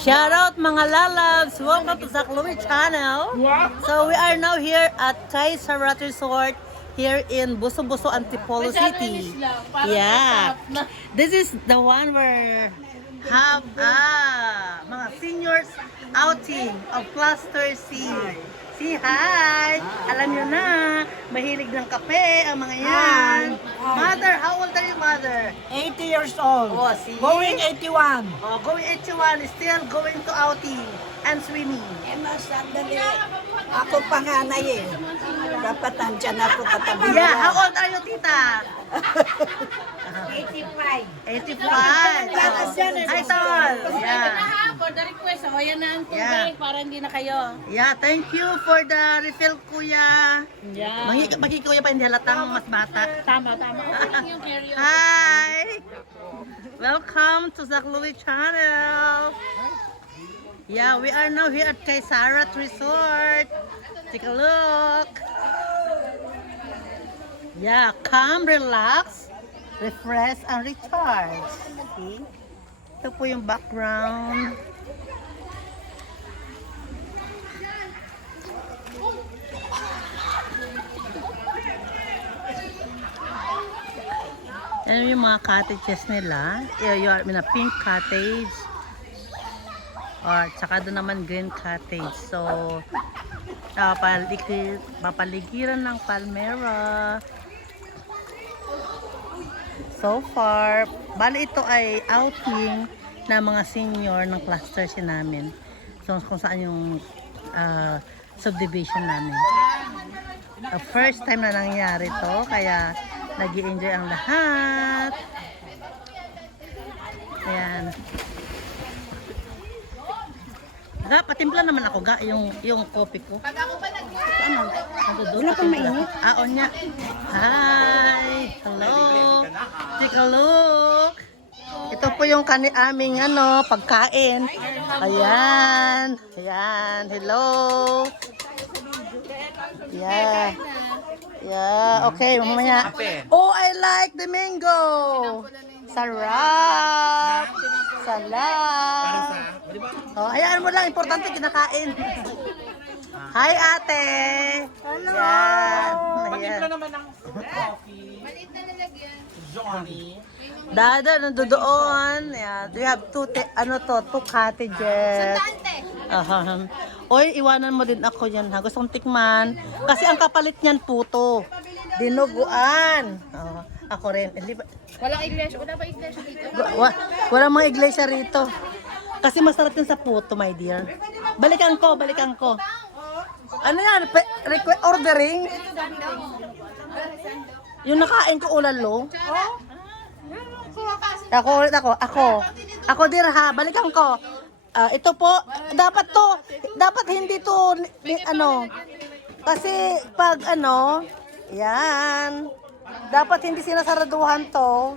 Shout out mga lalabs! Welcome to Zaklowi channel. So we are now here at Kay Sarat Resort here in Buso-Buso, Antipolo City. Yeah. This is the one where have mga seniors outing of Cluster C. See, hi! Alam nyo na, mahilig ng kape ang mga yan. Mother, how old are you, mother? 80 years old. Oh, see? Going 81. Oh, going 81 is still going to outing and swimming. Eh, sandali. Ako panganay eh. Dapat nandyan ako katabi. Yeah, how old are you, tita? 85. 85. Hi, tol. Yeah. For the request, ayan na ang tubig Yeah. para hindi na kayo. Yeah, thank you for the refill, kuya. Yeah. Kuya pa, hindi halatang mas bata. Tama. Yung carry on. Hi! Welcome to Zaklowi channel. Yeah, we are now here at Kay Sarat Resort. Take a look. Yeah, come, relax, refresh, and recharge. See? Ito po yung background. Yan yung mga cottages nila. Yung pink cottage. Or tsaka doon naman green cottage. So, papaligiran ng palmera. So far, bali ito ay outing ng mga senior ng cluster namin. So, kung saan yung subdivision namin. First time na nangyari to, kaya nag-i-enjoy ang lahat. Ayan. Patimpla naman ako yung coffee ko. Ano? Wala pang mainit? O niya. Hi! Hello! Take a look! Ito po yung aming pagkain. Ayan. Ayan. Hello! Yeah. Yeah. Okay, mamaya. Oh, I like the mango! Sarap! Salam! Oh, hayaan mo lang, importante kinakain. Hi, ate. Hello. Yan. Patimpla naman ng coffee. Maliit na nalagyan. Johnny. Dada, nandoon. Yeah. We have two cottages. Oy, iwanan mo din ako yan, ha. Gusto kong tikman. Kasi ang kapalit niyan puto. Dinuguan. Oh, ako rin. Walang iglesia. Wala ba iglesia dito? Walang mga iglesia rito. Kasi masarap yun sa puto, my dear. Balikan ko. Ano yan? Ordering? Yung nakain ko ulalo. Ako dir ha. Balikan ko. Ito po, dapat hindi to, kasi pag yan, dapat hindi sinasaraduhan to,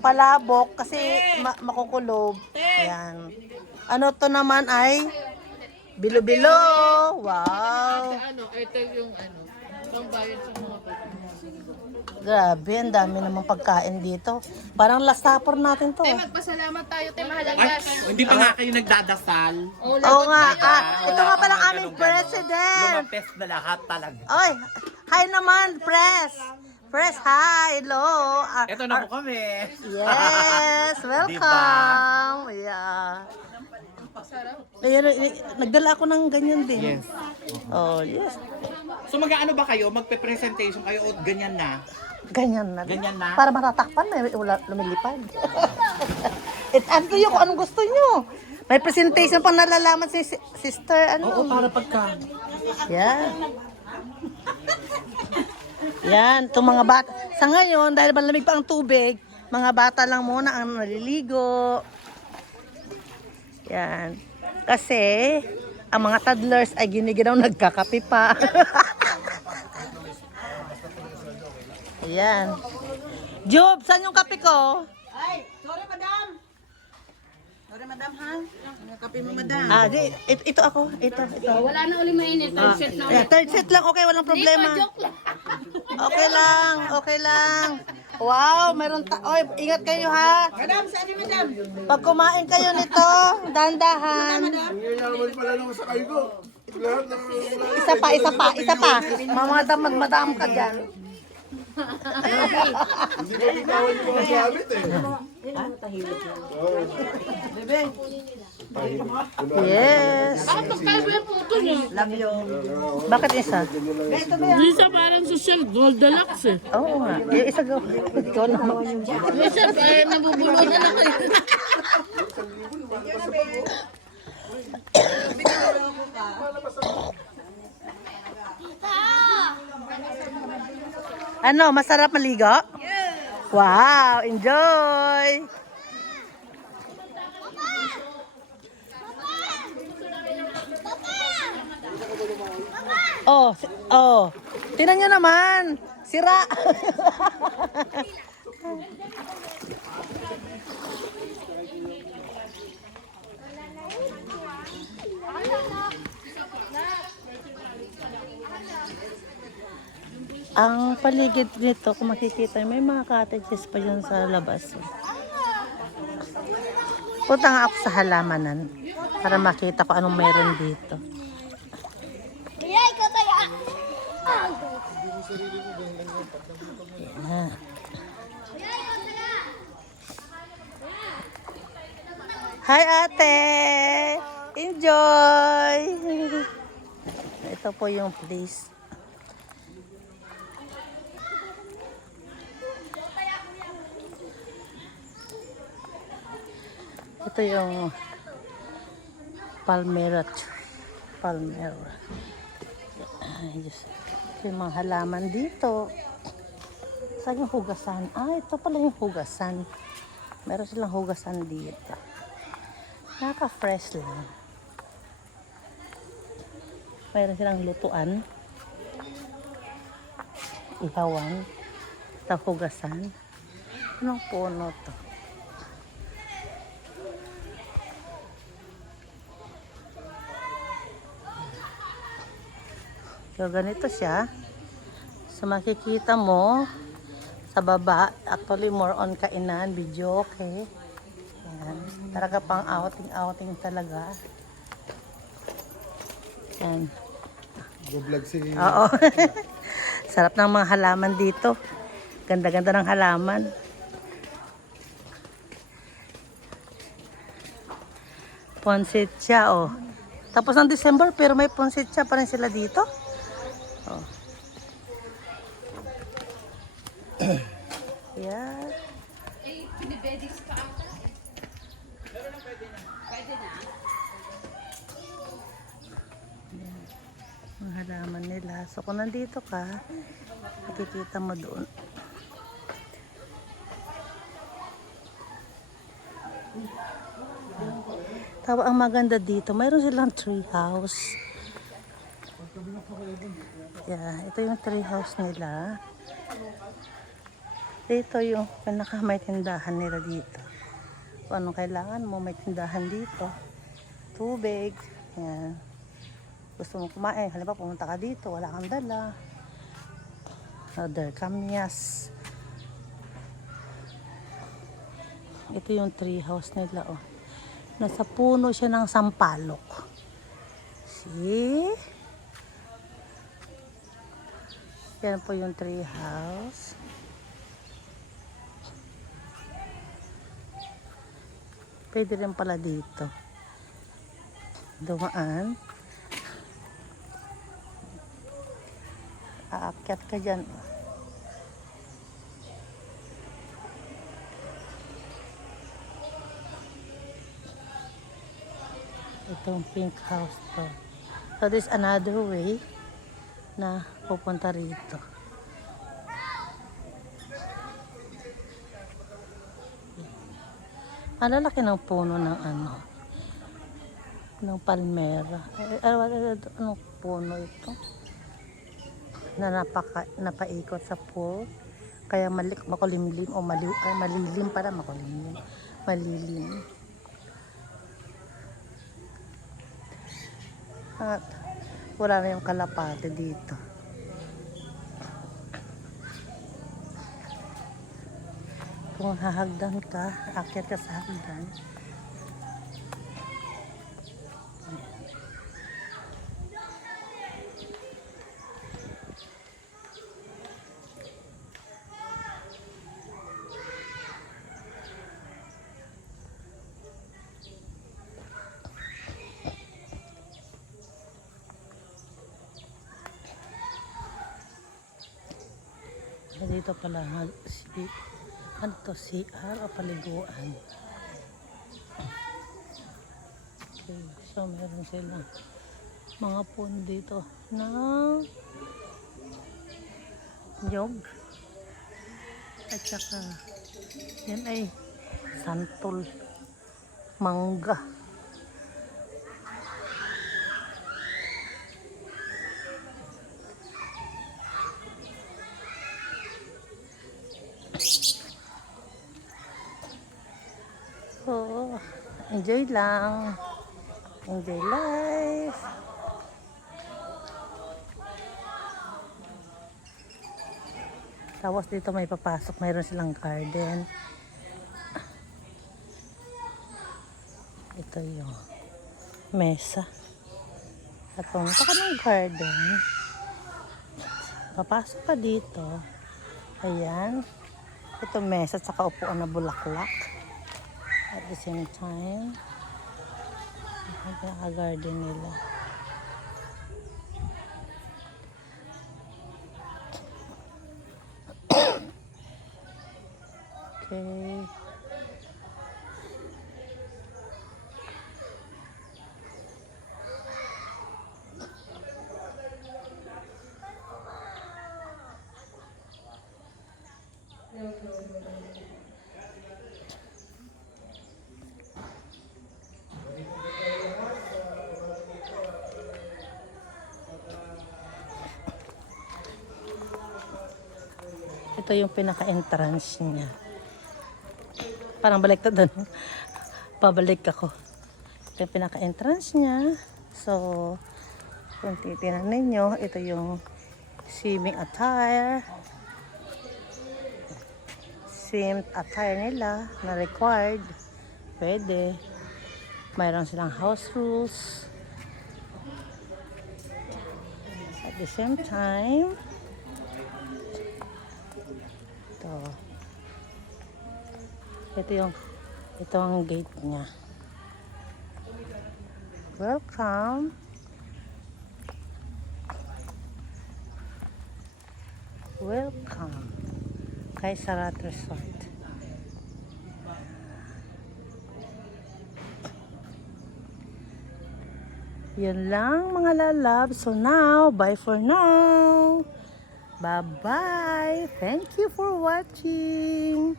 palabok, kasi makukulob. Ayan. Ano to naman ay bilo-bilo. Wow. Ito yung pang bayad sa mga Grabe, ang dami namang pagkain dito. Parang last supper natin to. magpasalamat tayo, mahalaga. Ay, hindi pa nga kayo nagdadasal. Oo nga. Ito nga palang aming president. Lumapes na lahat talaga. Oy, hi naman, press. Press, hi, hello. Ito na po kami. Yes, welcome. Yeah. Ayan, nagdala ako ng ganyan din. Yes. Oh, yes. So mag-ano ba kayo? Magpe-presentation kayo o ganyan na? Ganyan na. Ganyan na? Para matatakpan, may lumilipad. It's up to you kung anong gusto nyo. May presentation pang nalalaman si sister, Oo, para pagka. Yan. Yan, itong mga bata. Sa ngayon, dahil malamig pa ang tubig, mga bata lang muna ang naliligo. Yan. Kasi, ang mga toddlers ay giniginaw nagkakape pa. Ayan. Job, saan yung kape ko? Ay, sorry madam. Sorry madam ha. Ang kape mo madam. Ito ako. Ito. Wala na ulit mainit. Set na ulit. Third set lang, okay, walang problema. Joke lang. Okay lang. Wow, meron Oy, ingat kayo ha. Madam, saan ni madam? Pag kumain kayo nito, dahan-dahan. Nangyayamay pala nung sakay ko. Lahat ng... Isa pa. Madam ka dyan. Hindi ko bitawan yung mga gamit eh. Yes. Magkaiba yung puto niya. Bakit isa? Lisa parang social gold deluxe eh. Oo nga. Yung isa go. Ikaw na. Lisa, nabubulunan ako eh. Ano, masarap maligo? Wow, enjoy! Oh. Tingnan nyo naman. Sira. Ang paligid nito, kung makikita, may mga cottages pa dyan sa labas. Punta nga ako sa halamanan para makita ko anong meron dito. Yan. Hi ate! Enjoy! Ito po yung place. Ito yung Palmera tree. Palmera. Ito yung mga halaman dito. Saan yung hugasan? Ito pala yung hugasan. Meron silang hugasan dito. Naka-fresh lang. Meron silang lutuan. Ihawan. Ito hugasan. Anong puno to? So, ganito siya. So, makikita mo sa baba, actually more on kainan, video, okay? Yan. Talaga pang outing talaga. Yan. Go-vlog si... Oo. Sarap ng mga halaman dito. Ganda-ganda ng halaman. Ponsit siya, oh. Tapos ng December, pero may ponsit siya pa rin sila dito. Oh. Yeah. Ang halaman nila. So kung nandito ka, makikita mo doon. Tawa ang maganda dito. Mayroon silang tree house. Yeah, ito yung tree house nila. Dito yung pinaka may tindahan nila dito. Kung anong kailangan mo, may tindahan dito. Tubig. Yan. Gusto mo kumain, halimbawa pumunta ka dito, wala kang dala. Other kamyas. Ito yung tree house nila, oh. Nasa puno siya ng sampalok. See? Yan po yung tree house. Pwede rin pala dito. Dumaan. Aakyat ka dyan. Itong pink house to. So this another way na pupunta rito. Ang lalaki ng puno ng ano, ng palmera. Anong puno ito? Na napaikot sa pool. Kaya makulimlim o malilim para makulimlim. Malilim. At wala na yung kalapate dito. Kung hahagdan ka, akyat ka sa hagdan. Dito pala ano to, CR o paliguan. Okay, so meron silang mga pond dito na nyog at saka yan ay santol, mangga. Oh, enjoy lang. Enjoy life. Tapos dito may papasok. Mayroon silang garden. Ito yung mesa. At pumunta ka ng garden. Papasok ka dito. Ayan. Ito mesa at saka upuan na bulaklak. At the same time, ang garden nila. Okay. Ito yung pinaka-entrance niya. Parang balik to doon. Pabalik ako. Ito yung pinaka-entrance niya. So, kung titignan ninyo, ito yung swimming attire. Swim attire nila na required. Pwede. Mayroon silang house rules. At the same time, ito ang gate niya. Welcome. Welcome kay Sarat Resort. Yun lang mga lalab. So now, bye for now. Bye-bye. Thank you for watching.